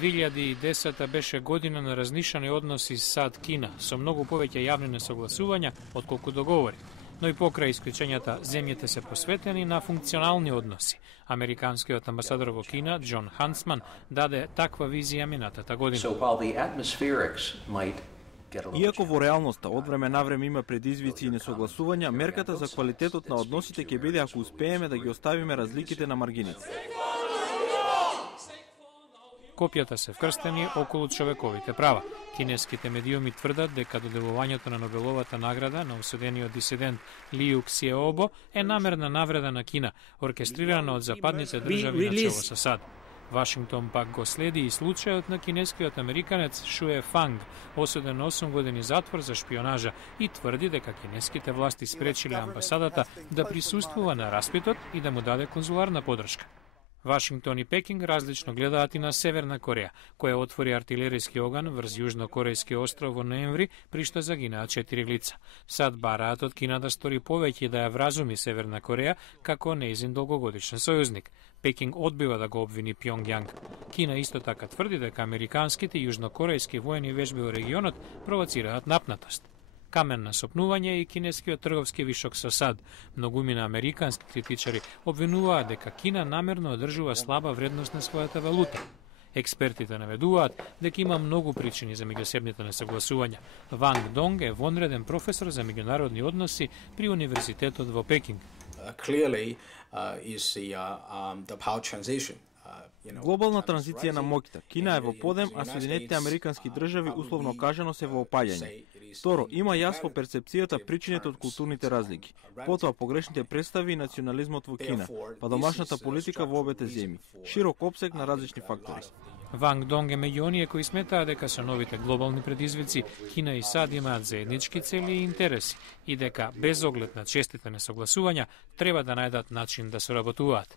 2010 беше година на разнишани односи САД-Кина, со многу повеќе јавни несогласувања отколку договори. Но и покрај исклучењата, земјите се посветени на функционални односи. Американскиот амбасадор во Кина, Џон Хансман, даде таква визија минатата година. Иако во реалноста од време на време има предизвици и несогласувања, мерката за квалитетот на односите ќе биде ако успееме да ги оставиме разликите на маргините. Копјата се вкрстени околу човековите права. Кинеските медиуми тврдат дека доделувањето на Нобеловата награда на осудениот дисидент Лиу Ксиеобо е намерна навреда на Кина, оркестрирана од западните држави начело со САД. Вашингтон пак го следи и случајот на кинескиот американец Шуе Фанг, осуден на 8 години затвор за шпионажа, и тврди дека кинеските власти спречиле амбасадата да присуствува на распитот и да му даде конзуларна подршка. Вашингтон и Пекинг различно гледаат и на Северна Кореја, која отвори артилеријски оган врз Јужнокорејски остров во ноември, при што загинаа 4 лица. САД бараат од Кина да стори повеќе да ја вразуми Северна Кореја како нејзин долгогодишен сојузник. Пекинг одбива да го обвини Пјонгјанг. Кина исто така тврди дека американските и јужнокорејски воени вежби во регионот провоцираат напнатост. Камен на сопнување и кинескиот трговски вишок со САД. Многумина американски критичари обвинуваат дека Кина намерно одржува слаба вредност на својата валута. Експертите наведуваат дека има многу причини за меѓусебните несогласувања. Ванг Донг е вонреден професор за меѓународни односи при Универзитетот во Пекинг. Глобална транзиција на моќта. Кина е во подем, а Соединетите американски држави условно кажано се во опаѓање. Второ, има јас во перцепцијата причините од културните разлики. Потоа погрешните представи и национализмот во Кина, па домашната политика во обете земји. Широк опсег на различни фактори. Ванг Донг е меѓу оние кои сметаа дека со новите глобални предизвици Кина и САД имаат заеднички цели и интереси и дека без оглед на честите несогласувања треба да најдат начин да соработуваат.